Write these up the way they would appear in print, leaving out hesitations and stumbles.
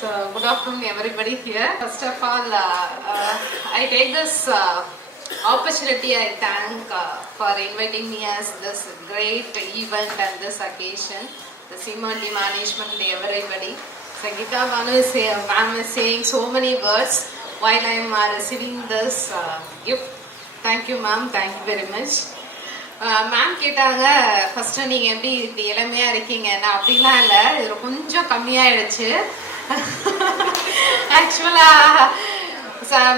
So, good afternoon, everybody here. First of all, I take this opportunity. I thank for inviting me as this great event and this occasion. The Seema-T management, everybody. Sangeeta ma'am is saying so many words while I am receiving this gift. Thank you, ma'am. Thank you very much. Ma'am கேட்டாங்க first நீங்கள் எப்படி இப்படி இளமையாக இருக்கீங்கன்னா அப்படிலாம் இல்லை, இதில் கொஞ்சம் கம்மியாகிடுச்சு. ஆக்சுவலாக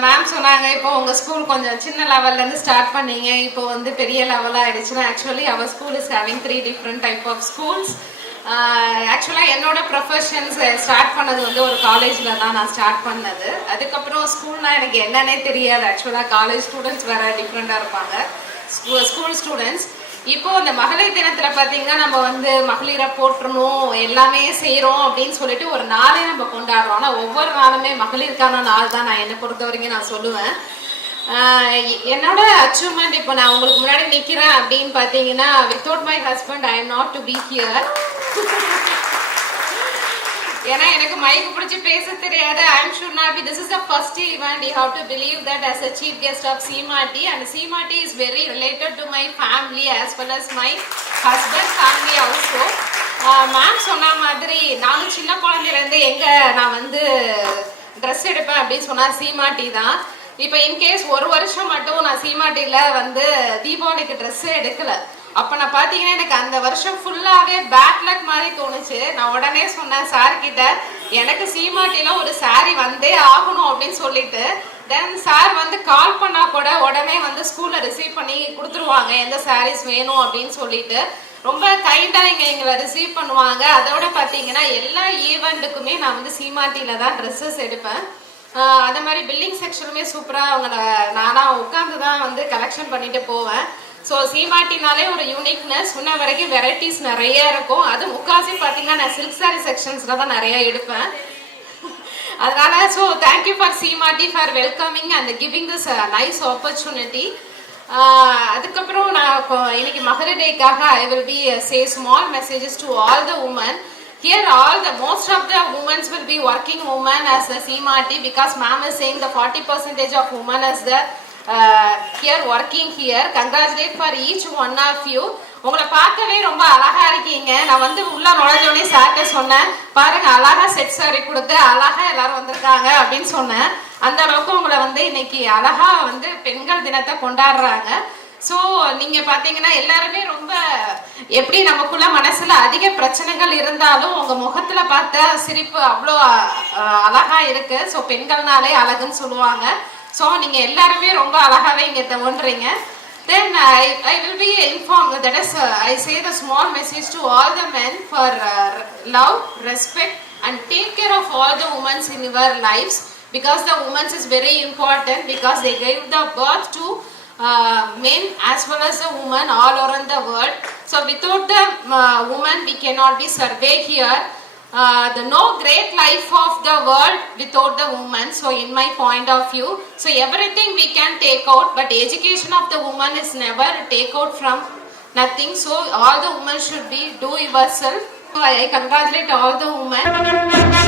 மேம் சொன்னாங்க, இப்போ உங்கள் ஸ்கூல் கொஞ்சம் சின்ன லெவல்லேருந்து ஸ்டார்ட் பண்ணீங்க, இப்போ வந்து பெரிய லெவலாக ஆகிடுச்சுன்னா. ஆக்சுவலி அவர் school is having 3 different type of schools. ஆக்சுவலாக என்னோட ப்ரொஃபஷன்ஸ் ஸ்டார்ட் பண்ணது வந்து ஒரு காலேஜில் தான் நான் ஸ்டார்ட் பண்ணது. அதுக்கப்புறம் ஸ்கூல்னால் எனக்கு என்னன்னே தெரியாது. ஆக்சுவலாக காலேஜ் ஸ்டூடெண்ட்ஸ் வேறு டிஃப்ரெண்ட்டாக இருப்பாங்க, ஸ்கூல் ஸ்டூடெண்ட்ஸ். இப்போ இந்த மகளிர் தினத்தில் பார்த்தீங்கன்னா நம்ம வந்து மகளிரை போற்றணும், எல்லாமே செய்கிறோம் அப்படின்னு சொல்லிட்டு ஒரு நாளே நம்ம கொண்டாடுறோம். ஆனால் ஒவ்வொரு நாளுமே மகளிருக்கான நாள் தான் நான் என்னை பொறுத்த வரைக்கும் நான் சொல்லுவேன். என்னோட அச்சீவ்மெண்ட் இப்போ நான் உங்களுக்கு முன்னாடி நிற்கிறேன் அப்படின்னு பார்த்தீங்கன்னா, without my husband I am not to be here. ஏன்னா எனக்கு மைக்கு பிடிச்சி பேச தெரியாது. I'm should not be. This is the first event. You have to believe that as a chief guest of Seema-T, and Seema-T is very related to my family as well as my husband's family also. Ma'am சொன்ன மாதிரி நானும் சின்ன குழந்தையிலேருந்து நான் வந்து dress எடுப்பேன் அப்படின்னு சொன்னால் Seema-T தான். இப்போ இன்கேஸ் ஒரு வருஷம் மட்டும் நான் Seema-T-ல வந்து தீபாவளிக்கு ட்ரெஸ்ஸே எடுக்கலை. அப்போ நான் பார்த்தீங்கன்னா எனக்கு அந்த வருஷம் ஃபுல்லாகவே பேக்லக் மாதிரி தோணுச்சு. நான் உடனே சொன்னேன் சார்கிட்ட, எனக்கு Seema-T-ல ஒரு சாரீ வந்தே ஆகணும் அப்படின்னு சொல்லிட்டு. தென் சார் வந்து கால் பண்ணால் கூட உடனே வந்து ஸ்கூலில் ரிசீவ் பண்ணி கொடுத்துருவாங்க, எந்த சாரீஸ் வேணும் அப்படின்னு சொல்லிட்டு. ரொம்ப கைண்டாக எங்களை ரிசீவ் பண்ணுவாங்க. அதோட பார்த்தீங்கன்னா எல்லா ஈவெண்ட்டுக்குமே நான் வந்து Seema-T-ல தான் ட்ரெஸ்ஸஸ் எடுப்பேன். அதே மாதிரி பில்லிங் செக்ஷனுமே சூப்பராக நானாக உட்காந்து தான் வந்து கலெக்ஷன் பண்ணிட்டு போவேன். ஸோ Seema-T-னாலே ஒரு யூனிக்னஸ், இன்ன வரைக்கும் வெரைட்டிஸ் நிறைய இருக்கும். அது முக்காசி பார்த்தீங்கன்னா நான் சில்க் சாரி செக்ஷன்ஸில் தான் நிறைய எடுப்பேன். அதனால so thank you for Seema-T for welcoming and giving this nice opportunity. அதுக்கப்புறம் நான் இன்னைக்கு மகளிர் டேக்காக I will be say small messages to all the women. Here most of the women will be working women as the Seema-T, because ma'am is saying the 40% of women as the here working here. Congratulate for each one of you. உங்களை பார்க்கவே ரொம்ப அழகா இருக்கீங்க. நான் வந்து உள்ள நுழைஞ்சோடனே சார்ட்ட சொன்னேன், பாருங்க அழகா செட் சாரி கொடுத்து அழகா எல்லாரும் வந்திருக்காங்க அப்படின்னு சொன்னேன். அந்த அளவுக்கு உங்களை வந்து இன்னைக்கு அழகா வந்து பெண்கள் தினத்தை கொண்டாடுறாங்க. ஸோ நீங்கள் பார்த்தீங்கன்னா எல்லாருமே ரொம்ப எப்படி நமக்குள்ள மனசில் அதிக பிரச்சனைகள் இருந்தாலும் உங்கள் முகத்தில் பார்த்தா சிரிப்பு அவ்வளோ அழகாக இருக்குது. ஸோ பெண்கள்னாலே அழகுன்னு சொல்லுவாங்க. ஸோ நீங்கள் எல்லாருமே ரொம்ப அழகாகவே இங்கே தோன்றீங்க. Then I will be informed, that is I say the small message to all the men for love, respect and take care of all the women in your lives, because the women is very important, because they gave the birth to men as well as the women all around the world. So without the woman we cannot be surveyed here. The no great life of the world without the woman. So in my point of view, so everything we can take out, but education of the woman is never take out from nothing. So all the women should be do yourself. So I congratulate all the women.